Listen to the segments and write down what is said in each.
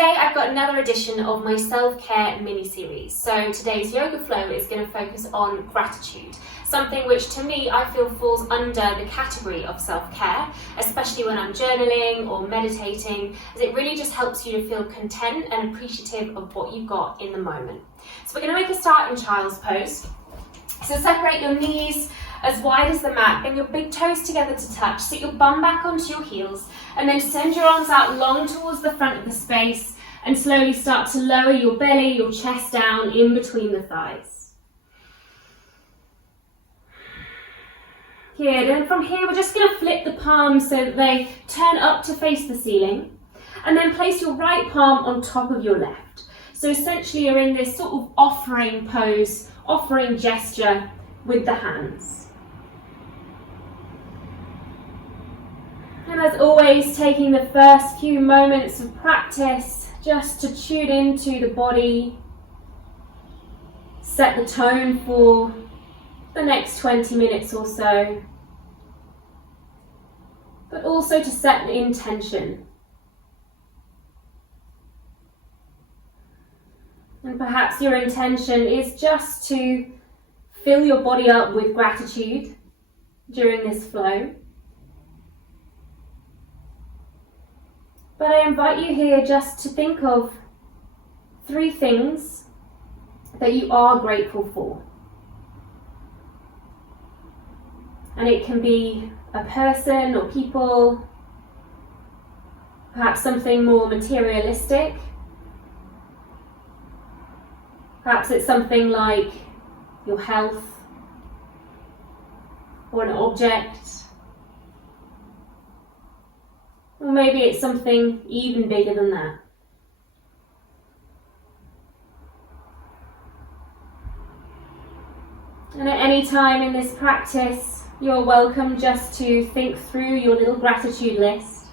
today I've got another edition of my self-care mini-series. So today's yoga flow is going to focus on gratitude, something which to me I feel falls under the category of self-care, especially when I'm journaling or meditating, as it really just helps you to feel content and appreciative of what you've got in the moment. So we're going to make a start in child's pose. So separate your knees as wide as the mat, bring your big toes together to touch, sit your bum back onto your heels, and then send your arms out long towards the front of the space and slowly start to lower your belly, your chest down in between the thighs. Good, and from here we're just going to flip the palms so that they turn up to face the ceiling, and then place your right palm on top of your left. So essentially you're in this sort of offering pose, offering gesture with the hands. And as always, taking the first few moments of practice just to tune into the body, set the tone for the next 20 minutes or so, but also to set the intention. And perhaps your intention is just to fill your body up with gratitude during this flow. But I invite you here just to think of 3 things that you are grateful for. And it can be a person or people, perhaps something more materialistic. Perhaps it's something like your health or an object. Or maybe it's something even bigger than that. And at any time in this practice, you're welcome just to think through your little gratitude list,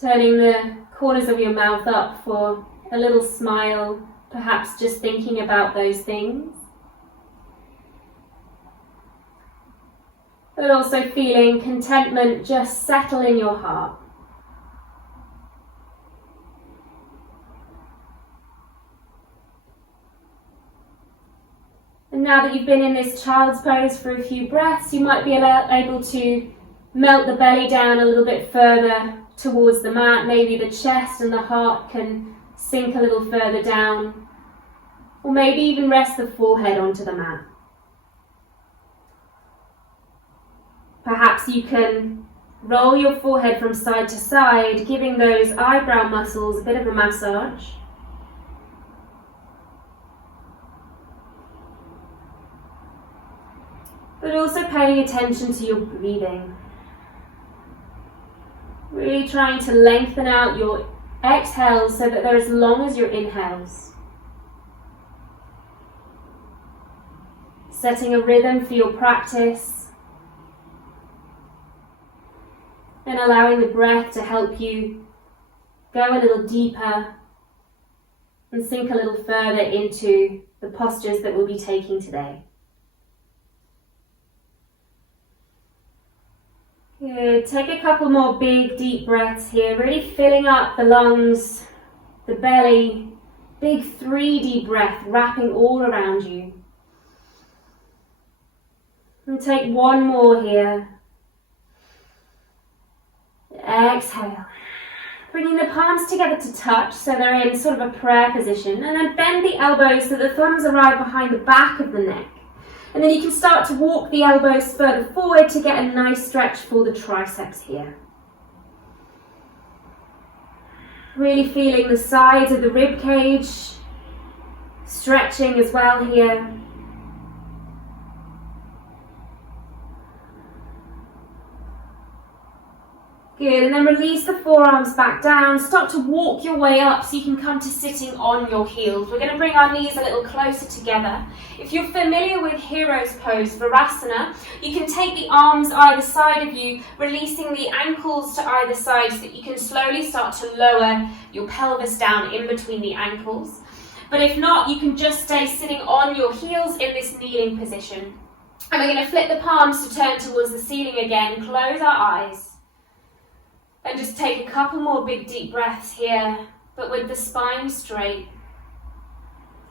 turning the corners of your mouth up for a little smile, perhaps just thinking about those things. But also feeling contentment just settle in your heart. And now that you've been in this child's pose for a few breaths, you might be able to melt the belly down a little bit further towards the mat. Maybe the chest and the heart can sink a little further down. Or maybe even rest the forehead onto the mat. Perhaps you can roll your forehead from side to side, giving those eyebrow muscles a bit of a massage. But also paying attention to your breathing. Really trying to lengthen out your exhales so that they're as long as your inhales. Setting a rhythm for your practice. And allowing the breath to help you go a little deeper and sink a little further into the postures that we'll be taking today. Good. Take a couple more big deep breaths here, really filling up the lungs, the belly. Big 3 deep breath wrapping all around you. And take one more here. Exhale, bringing the palms together to touch so they're in sort of a prayer position, and then bend the elbows so the thumbs arrive behind the back of the neck, and then you can start to walk the elbows further forward to get a nice stretch for the triceps here. Really feeling the sides of the rib cage stretching as well here. Good, and then release the forearms back down. Start to walk your way up so you can come to sitting on your heels. We're going to bring our knees a little closer together. If you're familiar with Hero's Pose, Virasana, you can take the arms either side of you, releasing the ankles to either side so that you can slowly start to lower your pelvis down in between the ankles. But if not, you can just stay sitting on your heels in this kneeling position. And we're going to flip the palms to turn towards the ceiling again. Close our eyes. And just take a couple more big deep breaths here, but with the spine straight.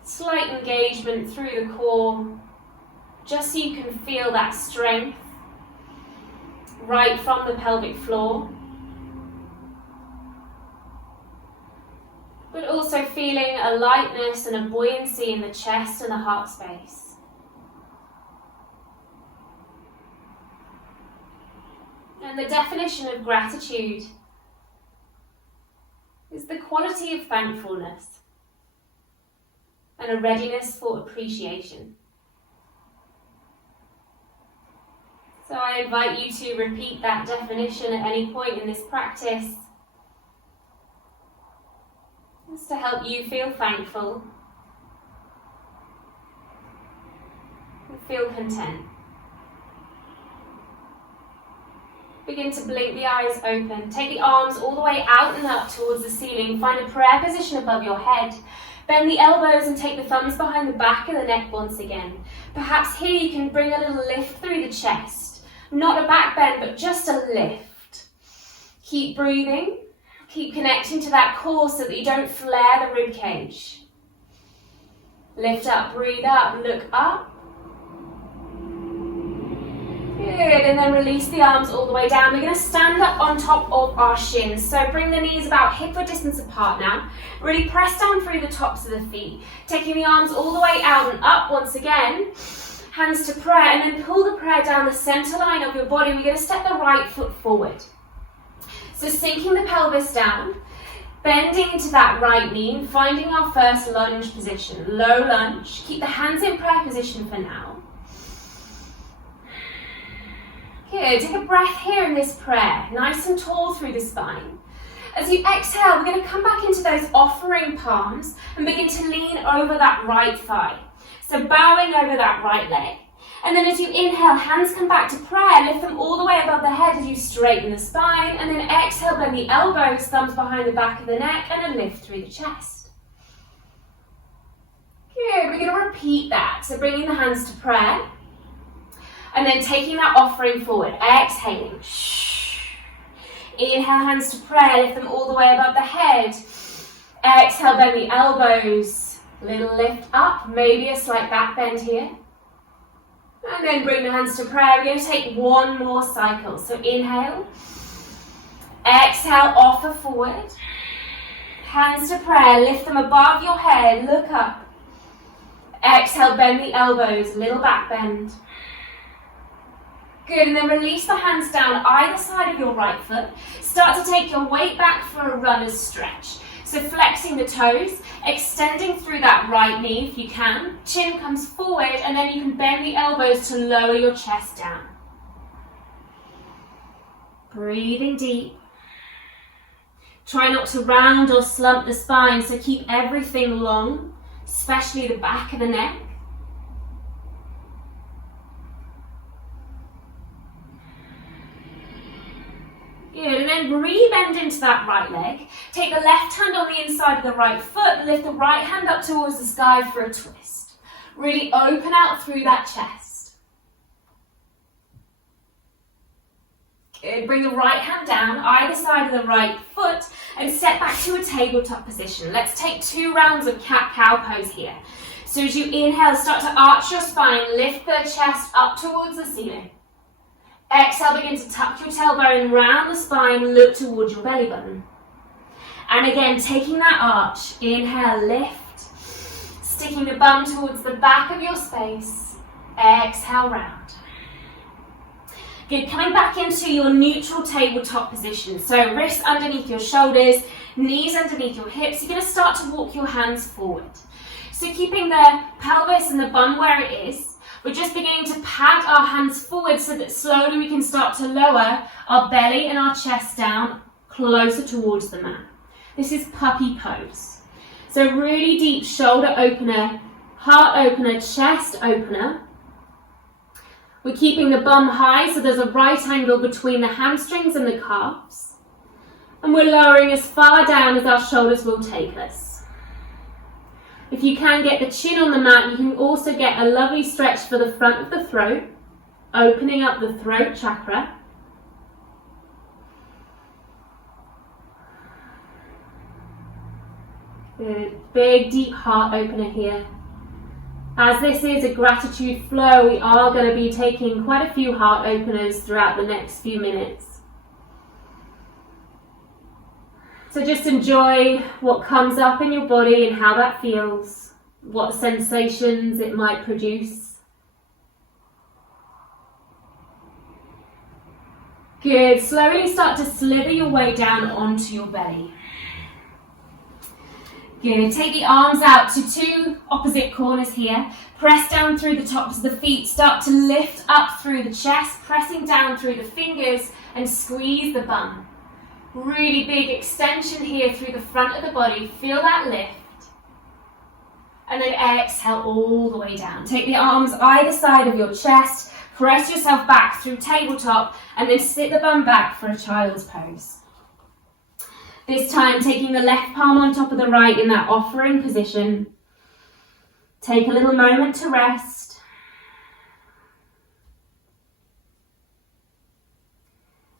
Slight engagement through the core, just so you can feel that strength right from the pelvic floor. But also feeling a lightness and a buoyancy in the chest and the heart space. And the definition of gratitude is the quality of thankfulness and a readiness for appreciation. So I invite you to repeat that definition at any point in this practice, just to help you feel thankful and feel content. Begin to blink the eyes open. Take the arms all the way out and up towards the ceiling. Find a prayer position above your head. Bend the elbows and take the thumbs behind the back of the neck once again. Perhaps here you can bring a little lift through the chest. Not a back bend, but just a lift. Keep breathing. Keep connecting to that core so that you don't flare the rib cage. Lift up, breathe up, look up. Good, and then release the arms all the way down. We're going to stand up on top of our shins. So bring the knees about hip-width distance apart now. Really press down through the tops of the feet. Taking the arms all the way out and up once again. Hands to prayer, and then pull the prayer down the center line of your body. We're going to step the right foot forward. So sinking the pelvis down, bending into that right knee, and finding our first lunge position. Low lunge. Keep the hands in prayer position for now. Good, take a breath here in this prayer, nice and tall through the spine. As you exhale, we're going to come back into those offering palms and begin to lean over that right thigh. So bowing over that right leg. And then as you inhale, hands come back to prayer, lift them all the way above the head as you straighten the spine, and then exhale, bend the elbows, thumbs behind the back of the neck, and then lift through the chest. Good, we're going to repeat that. So bringing the hands to prayer. And then taking that offering forward, exhaling. Inhale, hands to prayer, lift them all the way above the head. Exhale, bend the elbows, little lift up, maybe a slight back bend here. And then bring the hands to prayer. We're going to take one more cycle. So inhale, exhale, offer forward. Hands to prayer, lift them above your head, look up. Exhale, bend the elbows, little back bend. Good, and then release the hands down either side of your right foot. Start to take your weight back for a runner's stretch. So flexing the toes, extending through that right knee if you can. Chin comes forward, and then you can bend the elbows to lower your chest down. Breathing deep. Try not to round or slump the spine, so keep everything long, especially the back of the neck. Good, and then re-bend into that right leg. Take the left hand on the inside of the right foot, lift the right hand up towards the sky for a twist. Really open out through that chest. Good, bring the right hand down, either side of the right foot, and step back to a tabletop position. Let's take 2 rounds of cat-cow pose here. So as you inhale, start to arch your spine, lift the chest up towards the ceiling. Exhale, begin to tuck your tailbone round the spine, look towards your belly button. And again, taking that arch, inhale, lift, sticking the bum towards the back of your space. Exhale, round. Good, coming back into your neutral tabletop position. So wrists underneath your shoulders, knees underneath your hips. You're going to start to walk your hands forward. So keeping the pelvis and the bum where it is, we're just beginning to pat our hands forward so that slowly we can start to lower our belly and our chest down closer towards the mat. This is puppy pose. So really deep shoulder opener, heart opener, chest opener. We're keeping the bum high so there's a right angle between the hamstrings and the calves. And we're lowering as far down as our shoulders will take us. If you can get the chin on the mat, you can also get a lovely stretch for the front of the throat, opening up the throat chakra. Good. Big, deep heart opener here. As this is a gratitude flow, we are going to be taking quite a few heart openers throughout the next few minutes. So just enjoy what comes up in your body and how that feels, what sensations it might produce. Good. Slowly start to slither your way down onto your belly. Good. Take the arms out to two opposite corners here. Press down through the tops of the feet. Start to lift up through the chest, pressing down through the fingers and squeeze the bum. Really big extension here through the front of the body. Feel that lift. And then exhale all the way down. Take the arms either side of your chest. Press yourself back through tabletop and then sit the bum back for a child's pose. This time taking the left palm on top of the right in that offering position. Take a little moment to rest.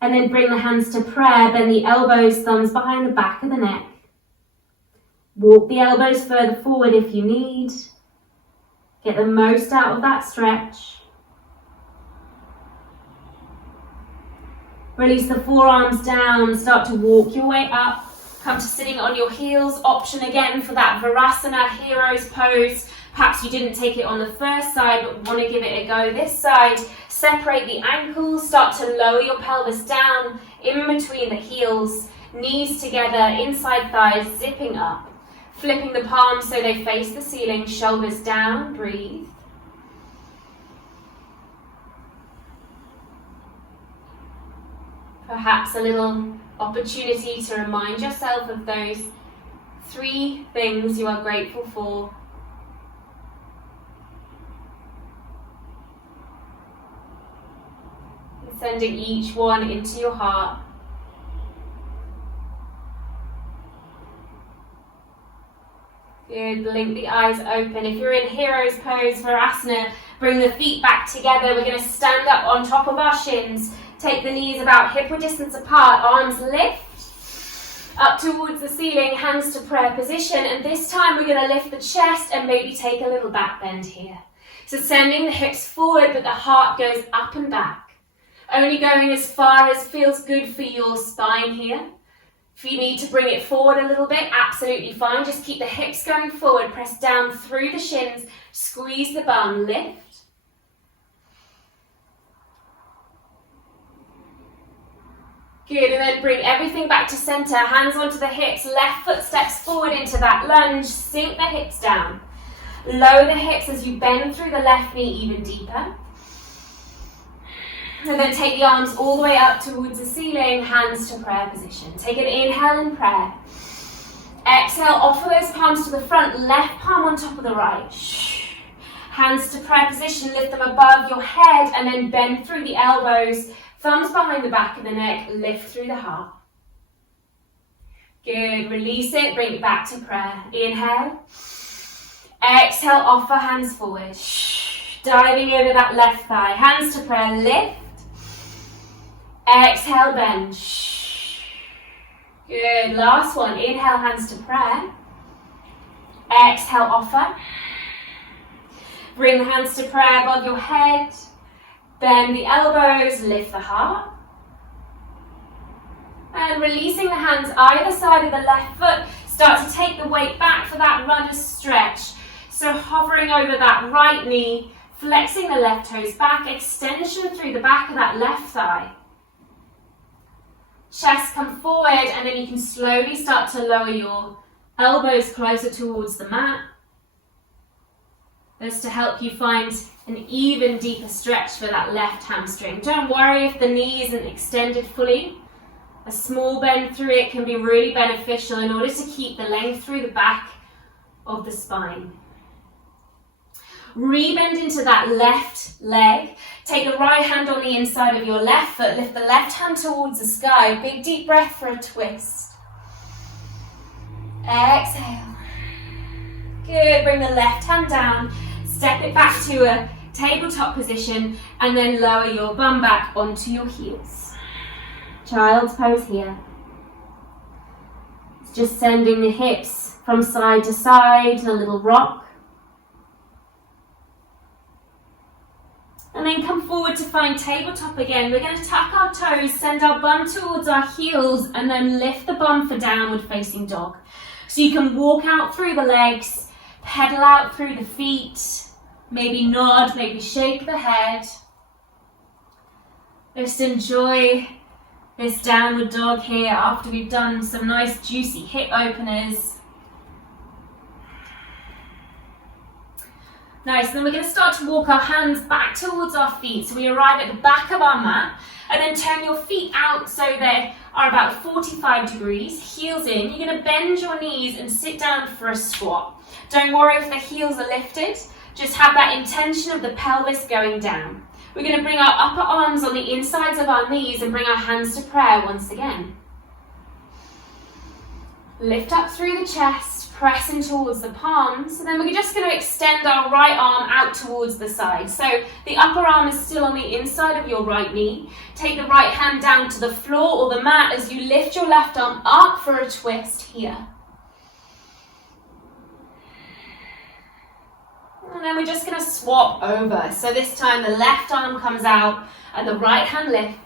And then bring the hands to prayer. Bend the elbows, thumbs behind the back of the neck. Walk the elbows further forward if you need. Get the most out of that stretch. Release the forearms down, start to walk your way up. Come to sitting on your heels. Option again for that Virasana hero's pose. Perhaps you didn't take it on the first side but want to give it a go this side. Separate the ankles, start to lower your pelvis down in between the heels. Knees together, inside thighs zipping up. Flipping the palms so they face the ceiling, shoulders down, breathe. Perhaps a little opportunity to remind yourself of those 3 things you are grateful for. And sending each one into your heart. Good, blink the eyes open. If you're in hero's pose, Virasana, bring the feet back together. We're going to stand up on top of our shins. Take the knees about hip-width distance apart, arms lift up towards the ceiling, hands to prayer position, and this time we're going to lift the chest and maybe take a little back bend here. So sending the hips forward, but the heart goes up and back. Only going as far as feels good for your spine here. If you need to bring it forward a little bit, absolutely fine. Just keep the hips going forward, press down through the shins, squeeze the bum, lift. Good, and then bring everything back to center, hands onto the hips, left foot steps forward into that lunge, sink the hips down. Lower the hips as you bend through the left knee even deeper. And then take the arms all the way up towards the ceiling, hands to prayer position. Take an inhale in prayer. Exhale, offer those palms to the front, left palm on top of the right. Hands to prayer position, lift them above your head and then bend through the elbows. Thumbs behind the back of the neck, lift through the heart. Good, release it, bring it back to prayer. Inhale. Exhale, offer hands forward. Diving over that left thigh. Hands to prayer, lift. Exhale, bend. Good, last one. Inhale, hands to prayer. Exhale, offer. Bring the hands to prayer above your head. Bend the elbows, lift the heart. And releasing the hands either side of the left foot, start to take the weight back for that runner's stretch. So hovering over that right knee, flexing the left toes back, extension through the back of that left thigh. Chest come forward and then you can slowly start to lower your elbows closer towards the mat. That's to help you find an even deeper stretch for that left hamstring. Don't worry if the knee isn't extended fully. A small bend through it can be really beneficial in order to keep the length through the back of the spine. Rebend into that left leg. Take the right hand on the inside of your left foot. Lift the left hand towards the sky. Big deep breath for a twist. Exhale. Good. Bring the left hand down. Step it back to a tabletop position and then lower your bum back onto your heels. Child's pose here. Just sending the hips from side to side, a little rock. And then come forward to find tabletop again. We're going to tuck our toes, send our bum towards our heels, and then lift the bum for downward facing dog. So you can walk out through the legs, pedal out through the feet, maybe nod, maybe shake the head. Just enjoy this downward dog here after we've done some nice juicy hip openers. Nice, then we're going to start to walk our hands back towards our feet. So we arrive at the back of our mat and then turn your feet out so they are about 45 degrees, heels in. You're going to bend your knees and sit down for a squat. Don't worry if the heels are lifted, just have that intention of the pelvis going down. We're going to bring our upper arms on the insides of our knees and bring our hands to prayer once again. Lift up through the chest, pressing towards the palms, and then we're just going to extend our right arm out towards the side. So the upper arm is still on the inside of your right knee. Take the right hand down to the floor or the mat as you lift your left arm up for a twist here. And then we're just going to swap over. So this time the left arm comes out and the right hand lifts.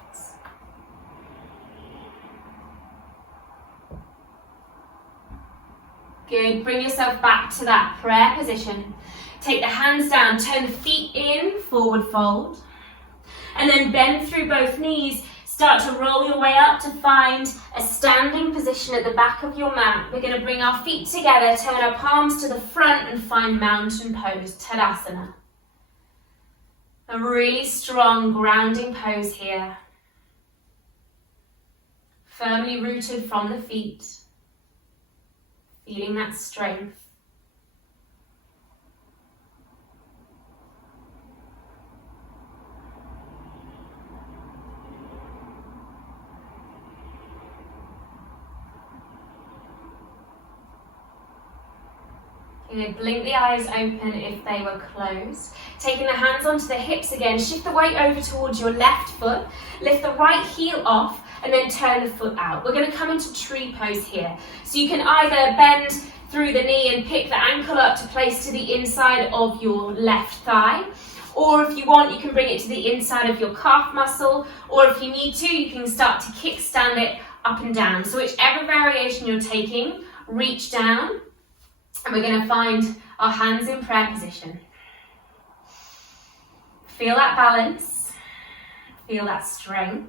Good. Bring yourself back to that prayer position. Take the hands down, turn the feet in, forward fold. And then bend through both knees. Start to roll your way up to find a standing position at the back of your mat. We're going to bring our feet together, turn our palms to the front and find mountain pose, Tadasana. A really strong grounding pose here. Firmly rooted from the feet. Feeling that strength. Blink the eyes open if they were closed. Taking the hands onto the hips again, shift the weight over towards your left foot, lift the right heel off and then turn the foot out. We're going to come into tree pose here. So you can either bend through the knee and pick the ankle up to place to the inside of your left thigh, or if you want you can bring it to the inside of your calf muscle, or if you need to you can start to kickstand it up and down. So whichever variation you're taking, reach down. And we're going to find our hands in prayer position. Feel that balance. Feel that strength.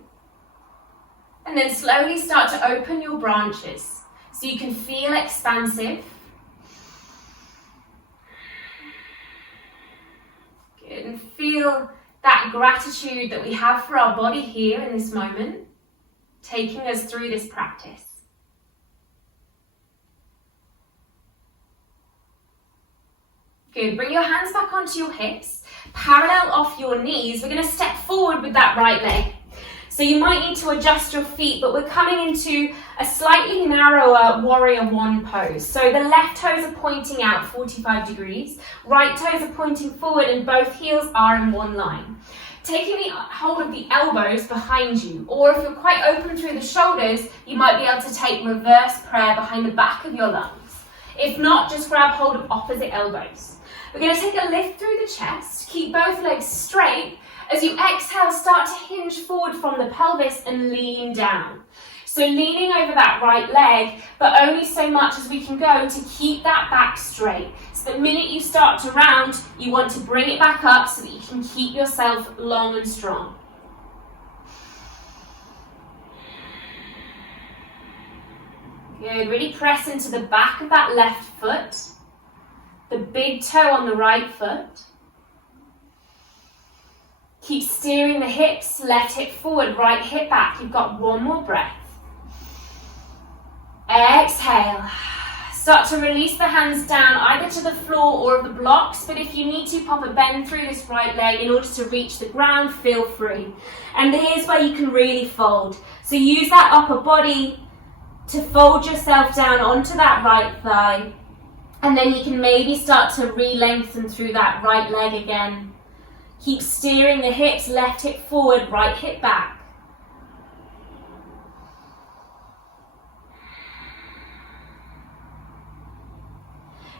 And then slowly start to open your branches so you can feel expansive. Good. And feel that gratitude that we have for our body here in this moment, taking us through this practice. Good, bring your hands back onto your hips, parallel off your knees. We're going to step forward with that right leg. So you might need to adjust your feet, but we're coming into a slightly narrower warrior one pose. So the left toes are pointing out 45 degrees, right toes are pointing forward and both heels are in one line. Taking the hold of the elbows behind you, or if you're quite open through the shoulders, you might be able to take reverse prayer behind the back of your lungs. If not, just grab hold of opposite elbows. We're going to take a lift through the chest, keep both legs straight. As you exhale, start to hinge forward from the pelvis and lean down. So leaning over that right leg, but only so much as we can go to keep that back straight. So the minute you start to round, you want to bring it back up so that you can keep yourself long and strong. Good, really press into the back of that left foot. The big toe on the right foot. Keep steering the hips, left hip forward, right hip back. You've got one more breath. Exhale. Start to release the hands down either to the floor or the blocks, but if you need to pop a bend through this right leg in order to reach the ground, feel free. And here's where you can really fold. So use that upper body to fold yourself down onto that right thigh. And then you can maybe start to re-lengthen through that right leg again. Keep steering the hips, left hip forward, right hip back.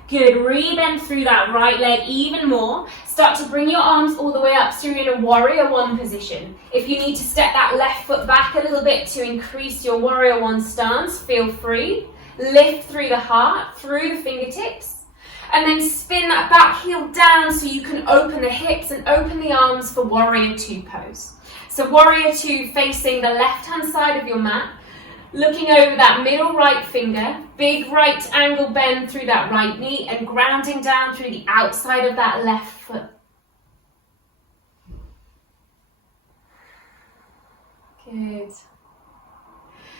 Good, re-bend through that right leg even more. Start to bring your arms all the way up so you're in a warrior one position. If you need to step that left foot back a little bit to increase your warrior one stance, feel free. Lift through the heart, through the fingertips, and then spin that back heel down so you can open the hips and open the arms for warrior two pose. So warrior two facing the left-hand side of your mat, looking over that middle right finger, big right angle bend through that right knee and grounding down through the outside of that left foot. Good.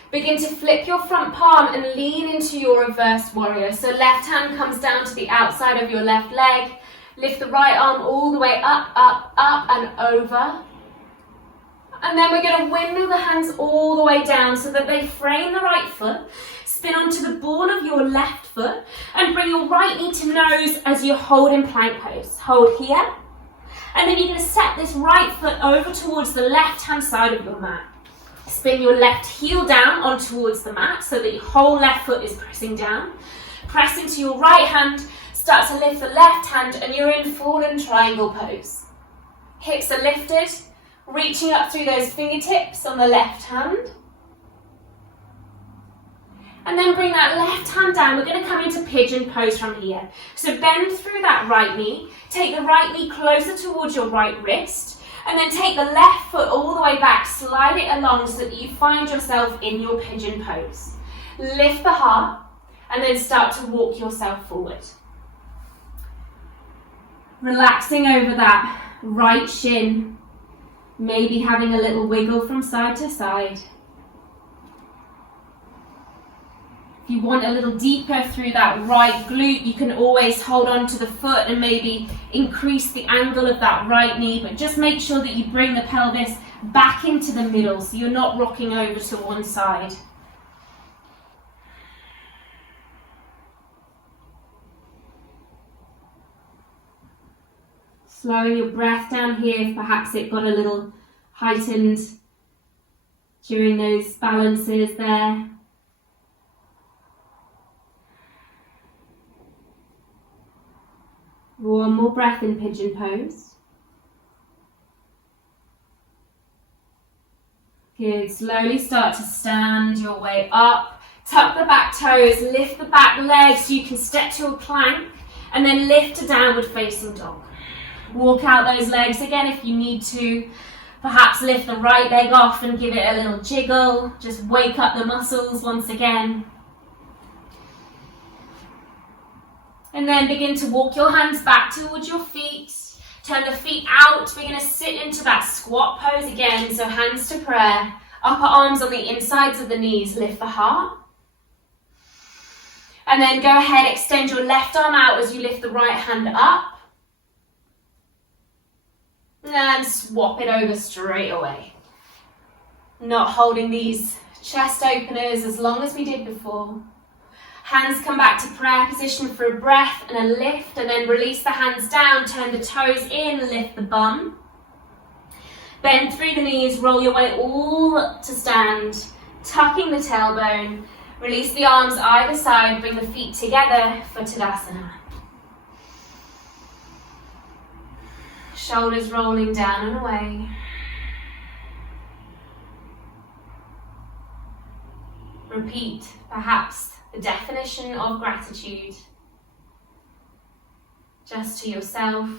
Begin to flip your front palm and lean into your reverse warrior. So left hand comes down to the outside of your left leg. Lift the right arm all the way up, up, up and over. And then we're going to windmill the hands all the way down so that they frame the right foot. Spin onto the ball of your left foot and bring your right knee to nose as you hold in plank pose. Hold here. And then you're going to set this right foot over towards the left-hand side of your mat. Spin your left heel down on towards the mat so that your whole left foot is pressing down. Press into your right hand. Start to lift the left hand and you're in fallen triangle pose. Hips are lifted. Reaching up through those fingertips on the left hand. And then bring that left hand down. We're going to come into pigeon pose from here. So bend through that right knee. Take the right knee closer towards your right wrist. And then take the left foot all the way back. Slide it along so that you find yourself in your pigeon pose. Lift the heart and then start to walk yourself forward. Relaxing over that right shin. Maybe having a little wiggle from side to side. If you want a little deeper through that right glute, you can always hold on to the foot and maybe increase the angle of that right knee, but just make sure that you bring the pelvis back into the middle so you're not rocking over to one side. Slowing your breath down here if perhaps it got a little heightened during those balances there. One more breath in pigeon pose. Good. Slowly start to stand your way up. Tuck the back toes, lift the back legs so you can step to a plank and then lift to downward facing dog. Walk out those legs again if you need to. Perhaps lift the right leg off and give it a little jiggle. Just wake up the muscles once again. And then begin to walk your hands back towards your feet. Turn the feet out. We're going to sit into that squat pose again. So hands to prayer. Upper arms on the insides of the knees. Lift the heart. And then go ahead, extend your left arm out as you lift the right hand up. And swap it over straight away. Not holding these chest openers as long as we did before. Hands come back to prayer position for a breath and a lift, and then release the hands down, turn the toes in, lift the bum. Bend through the knees, roll your way all up to stand, tucking the tailbone. Release the arms either side, bring the feet together for Tadasana. Shoulders rolling down and away. Repeat, perhaps, the definition of gratitude. Just to yourself.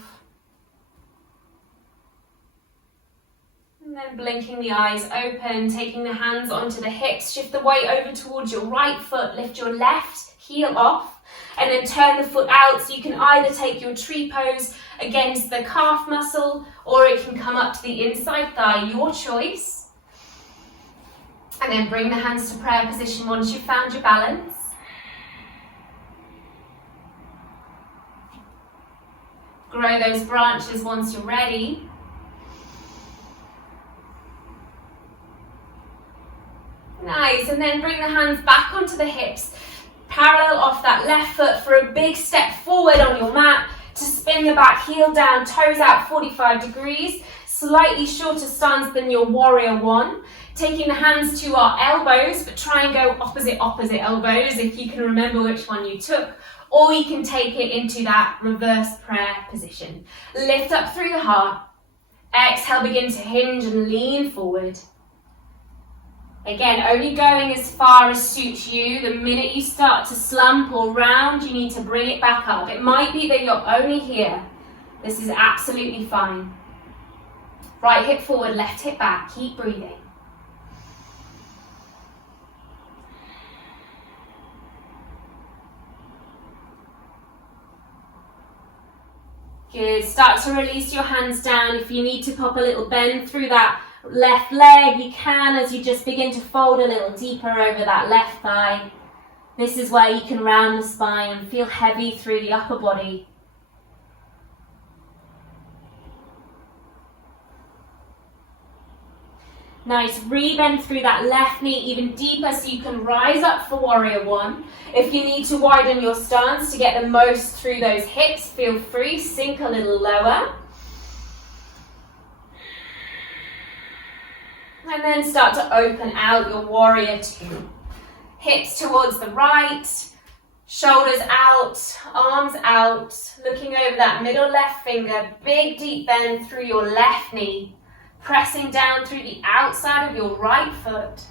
And then blinking the eyes open, taking the hands onto the hips, shift the weight over towards your right foot, lift your left heel off, and then turn the foot out so you can either take your tree pose against the calf muscle or it can come up to the inside thigh, your choice. And then bring the hands to prayer position once you've found your balance. Grow those branches once you're ready. Nice, and then bring the hands back onto the hips. Parallel off that left foot for a big step forward on your mat to spin the back heel down, toes out 45 degrees, slightly shorter stance than your warrior one. Taking the hands to our elbows, but try and go opposite elbows if you can remember which one you took. or you can take it into that reverse prayer position. Lift up through the heart. Exhale, begin to hinge and lean forward. Again, only going as far as suits you. The minute you start to slump or round, you need to bring it back up. It might be that you're only here. This is absolutely fine. Right hip forward, left hip back. Keep breathing. Good. Start to release your hands down. If you need to pop a little bend through that left leg, you can, as you just begin to fold a little deeper over that left thigh. This is where you can round the spine and feel heavy through the upper body. Nice, re-bend through that left knee even deeper so you can rise up for warrior one. If you need to widen your stance to get the most through those hips, feel free, sink a little lower. And then start to open out your warrior two. Hips towards the right, shoulders out, arms out, looking over that middle left finger, big deep bend through your left knee. Pressing down through the outside of your right foot.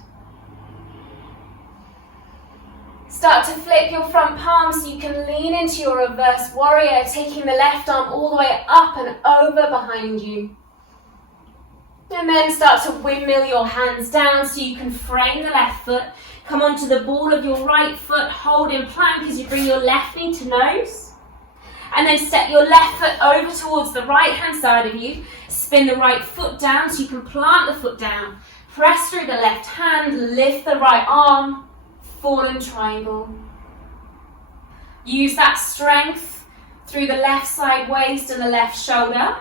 Start to flip your front palm so you can lean into your reverse warrior, taking the left arm all the way up and over behind you. And then start to windmill your hands down so you can frame the left foot. Come onto the ball of your right foot, hold in plank as you bring your left knee to nose. And then step your left foot over towards the right hand side of you. Spin the right foot down so you can plant the foot down. Press through the left hand, lift the right arm, fallen triangle. Use that strength through the left side waist and the left shoulder.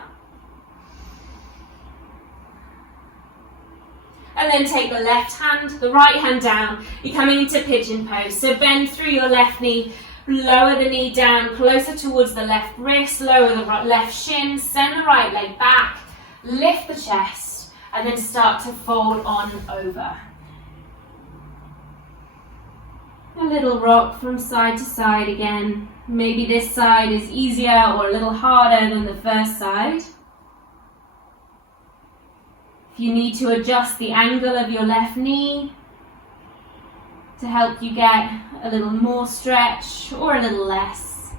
And then take the left hand, the right hand down. You're coming into pigeon pose. So bend through your left knee. Lower the knee down, closer towards the left wrist, lower the left shin, send the right leg back, lift the chest, and then start to fold on over. A little rock from side to side again. Maybe this side is easier or a little harder than the first side. If you need to adjust the angle of your left knee, to help you get a little more stretch or a little less.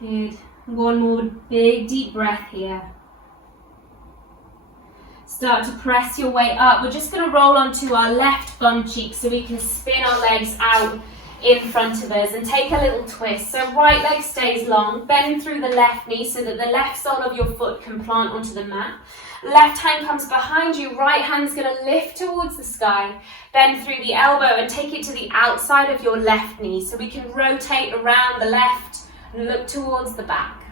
Good. One more big deep breath here. Start to press your way up. We're just going to roll onto our left bum cheek so we can spin our legs out in front of us and take a little twist. So right leg stays long, bend through the left knee so that the left sole of your foot can plant onto the mat. Left hand comes behind you, right hand's going to lift towards the sky, bend through the elbow and take it to the outside of your left knee so we can rotate around the left and look towards the back.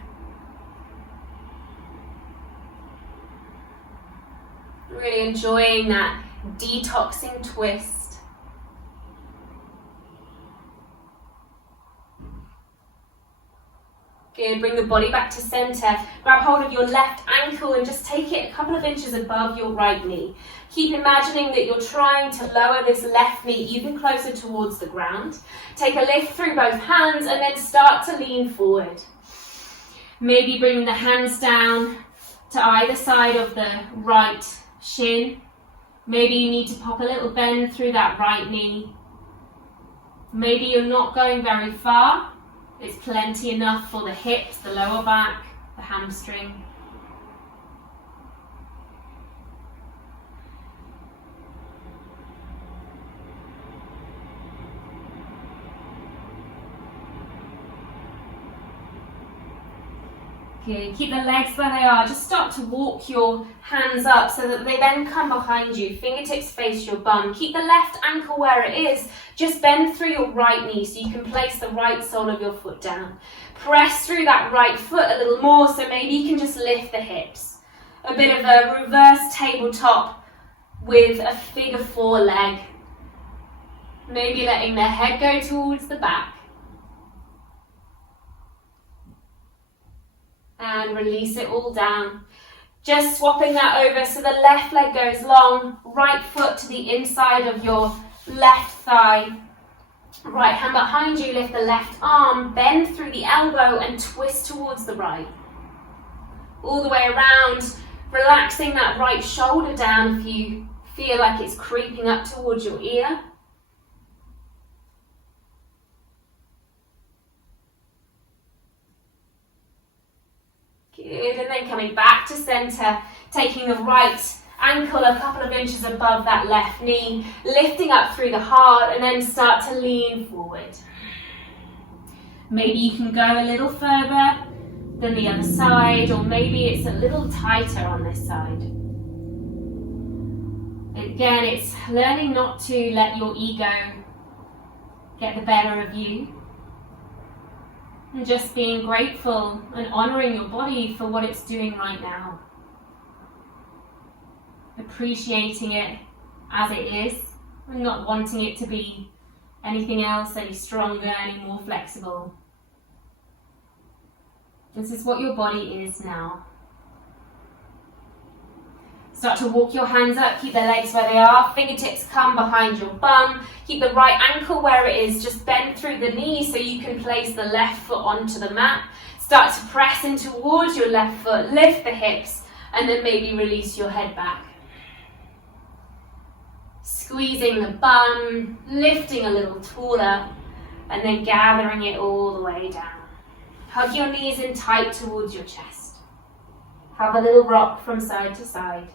Really enjoying that detoxing twist. Good, bring the body back to center. Grab hold of your left ankle and just take it a couple of inches above your right knee. Keep imagining that you're trying to lower this left knee even closer towards the ground. Take a lift through both hands and then start to lean forward. Maybe bring the hands down to either side of the right shin. Maybe you need to pop a little bend through that right knee. Maybe you're not going very far. It's plenty enough for the hips, the lower back, the hamstring. Good. Keep the legs where they are. Just start to walk your hands up so that they then come behind you. Fingertips face your bum. Keep the left ankle where it is. Just bend through your right knee so you can place the right sole of your foot down. Press through that right foot a little more so maybe you can just lift the hips. A bit of a reverse tabletop with a figure four leg. Maybe letting the head go towards the back. And release it all down. Just swapping that over so the left leg goes long, right foot to the inside of your left thigh. Right hand behind you, lift the left arm, bend through the elbow and twist towards the right. All the way around, relaxing that right shoulder down if you feel like it's creeping up towards your ear. Good, and then coming back to center, taking the right ankle a couple of inches above that left knee, lifting up through the heart, and then start to lean forward. Maybe you can go a little further than the other side, or maybe it's a little tighter on this side. Again, it's learning not to let your ego get the better of you. And just being grateful and honoring your body for what it's doing right now. Appreciating it as it is, and not wanting it to be anything else, any stronger, any more flexible. This is what your body is now. Start to walk your hands up, keep the legs where they are, fingertips come behind your bum, keep the right ankle where it is, just bend through the knee so you can place the left foot onto the mat. Start to press in towards your left foot, lift the hips, and then maybe release your head back. Squeezing the bum, lifting a little taller, and then gathering it all the way down. Hug your knees in tight towards your chest. Have a little rock from side to side.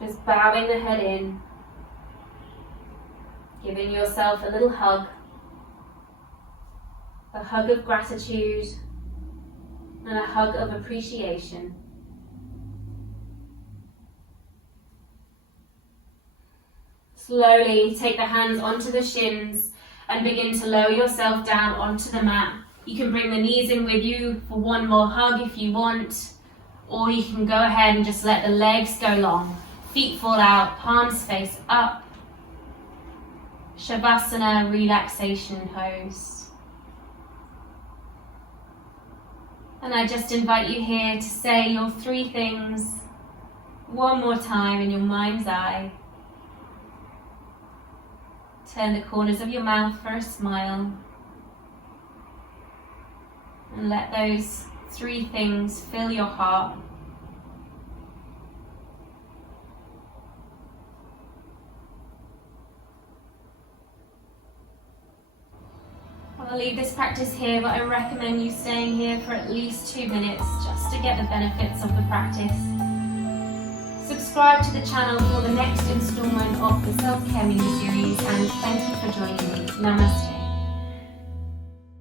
Just bowing the head in, giving yourself a little hug, a hug of gratitude and a hug of appreciation. Slowly take the hands onto the shins and begin to lower yourself down onto the mat. You can bring the knees in with you for one more hug if you want, or you can go ahead and just let the legs go long. Feet fall out, palms face up. Shavasana, relaxation pose. And I just invite you here to say your 3 things one more time in your mind's eye. Turn the corners of your mouth for a smile. And let those 3 things fill your heart. I'll leave this practice here, but I recommend you staying here for at least 2 minutes just to get the benefits of the practice. Subscribe to the channel for the next installment of the Self-Care mini-series, and thank you for joining me. Namaste.